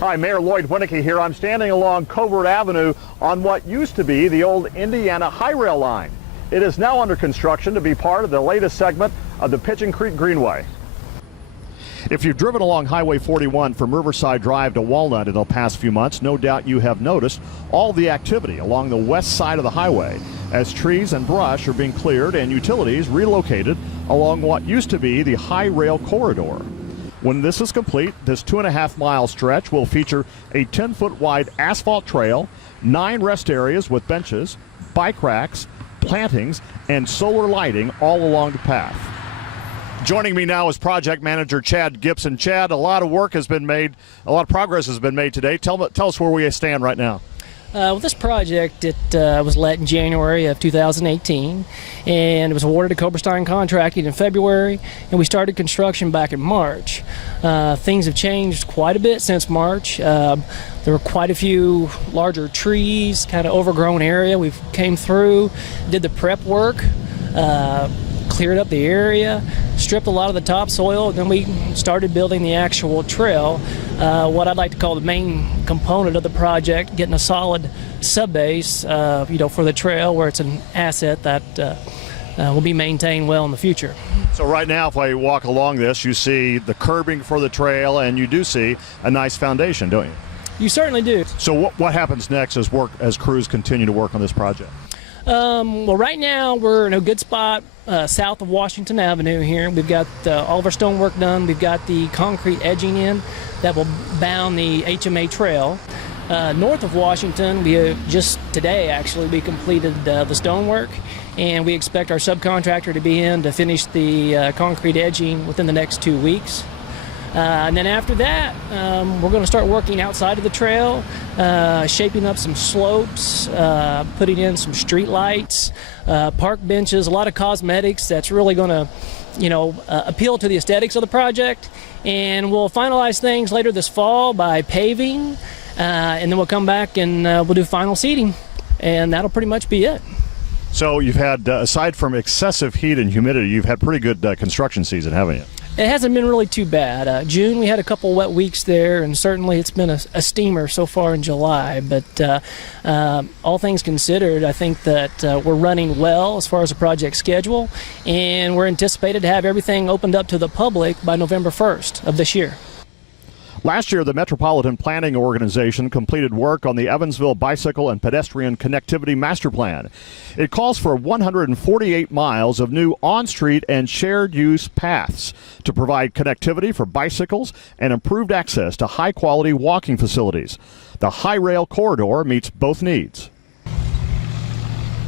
Hi, Mayor Lloyd Winnecke here. I'm standing along Covert Avenue on what used to be the old Indiana Hi-Rail line. It is now under construction to be part of the latest segment of the Pigeon Creek Greenway. If you've driven along Highway 41 from Riverside Drive to Walnut in the past few months, no doubt you have noticed all the activity along the west side of the highway as trees and brush are being cleared and utilities relocated along what used to be the Hi-Rail corridor. When this is complete, this 2.5-mile stretch will feature a 10-foot wide asphalt trail, 9 rest areas with benches, bike racks, plantings, and solar lighting all along the path. Joining me now is Project Manager Chad Gibson. Chad, a lot of work has been made, a lot of progress has been made today. Tell us where we stand right now. Well, this project, it was let in January of 2018, and it was awarded to Coberstein Contracting in February, and we started construction back in March. Things have changed quite a bit since March. There were quite a few larger trees, kind of overgrown area. We came through, did the prep work, cleared up the area, stripped a lot of the topsoil, and then we started building the actual trail. What I'd like to call the main component of the project, getting a solid subbase, for the trail, where it's an asset that will be maintained well in the future. So right now, if I walk along this, you see the curbing for the trail, and you do see a nice foundation, don't you? You certainly do. So what happens next as crews continue to work on this project? Well, right now we're in a good spot south of Washington Avenue here. We've got all of our stonework done. We've got the concrete edging in that will bound the HMA trail. North of Washington, just today actually, we completed the stonework, and we expect our subcontractor to be in to finish the concrete edging within the next 2 weeks. And then after that, we're going to start working outside of the trail, shaping up some slopes, putting in some street lights, park benches, a lot of cosmetics that's really going to, appeal to the aesthetics of the project. And we'll finalize things later this fall by paving, and then we'll come back and we'll do final seeding, and that'll pretty much be it. So you've had, aside from excessive heat and humidity, you've had pretty good construction season, haven't you? It hasn't been really too bad. June, we had a couple wet weeks there, and certainly it's been a steamer so far in July. But all things considered, I think that we're running well as far as the project schedule, and we're anticipated to have everything opened up to the public by November 1st of this year. Last year, the Metropolitan Planning Organization completed work on the Evansville Bicycle and Pedestrian Connectivity Master Plan. It calls for 148 miles of new on-street and shared-use paths to provide connectivity for bicycles and improved access to high-quality walking facilities. The Hi-Rail corridor meets both needs.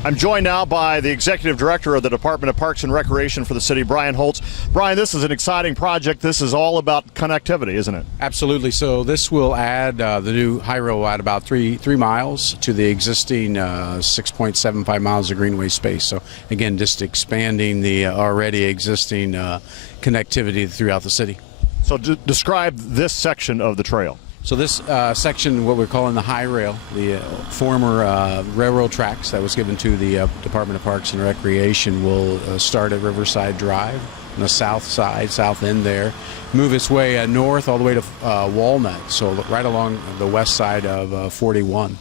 I'm joined now by the Executive Director of the Department of Parks and Recreation for the city, Brian Holt. Brian, this is an exciting project. This is all about connectivity, isn't it? Absolutely. So this will add, the new Hi-Rail will add about three miles to the existing 6.75 miles of greenway space. So again, just expanding the already existing connectivity throughout the city. So describe this section of the trail. So this section, what we're calling the Hi-Rail, the former railroad tracks that was given to the Department of Parks and Recreation, will start at Riverside Drive on the south side, south end there, move its way north all the way to Walnut, so right along the west side of 41.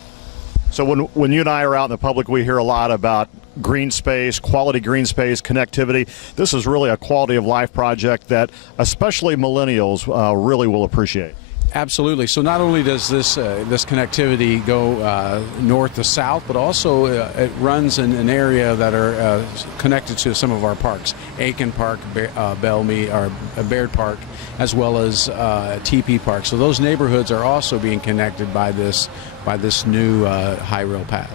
So when you and I are out in the public, we hear a lot about green space, quality green space, connectivity. This is really a quality of life project that especially millennials really will appreciate. Absolutely. So not only does this connectivity go north to south, but also it runs in an area that are connected to some of our parks, Aiken Park, Bellmead, or Baird Park, as well as TP Park. So those neighborhoods are also being connected by this new Hi-Rail path.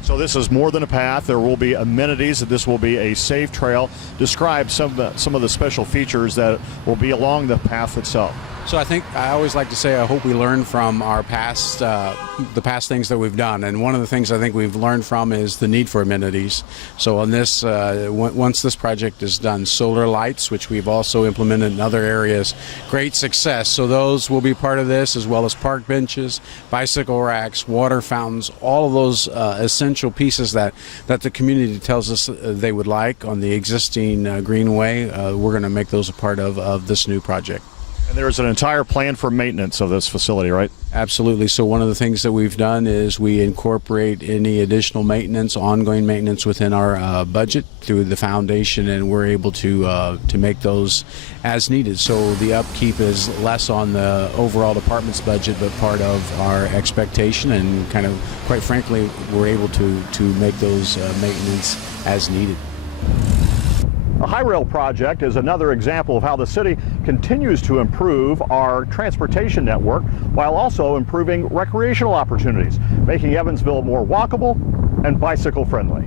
So this is more than a path. There will be amenities. This will be a safe trail. Describe some of the special features that will be along the path itself. So I always like to say I hope we learn from our past, the past things that we've done. And one of the things I think we've learned from is the need for amenities. So on this, once this project is done, solar lights, which we've also implemented in other areas, great success. So those will be part of this, as well as park benches, bicycle racks, water fountains, all of those essential pieces that the community tells us they would like on the existing greenway. We're going to make those a part of this new project. And there's an entire plan for maintenance of this facility, right? Absolutely. So one of the things that we've done is we incorporate any additional maintenance, ongoing maintenance within our budget through the foundation, and we're able to make those as needed. So the upkeep is less on the overall department's budget, but part of our expectation, and kind of, quite frankly, we're able to make those maintenance as needed. The Hi-Rail project is another example of how the city continues to improve our transportation network while also improving recreational opportunities, making Evansville more walkable and bicycle friendly.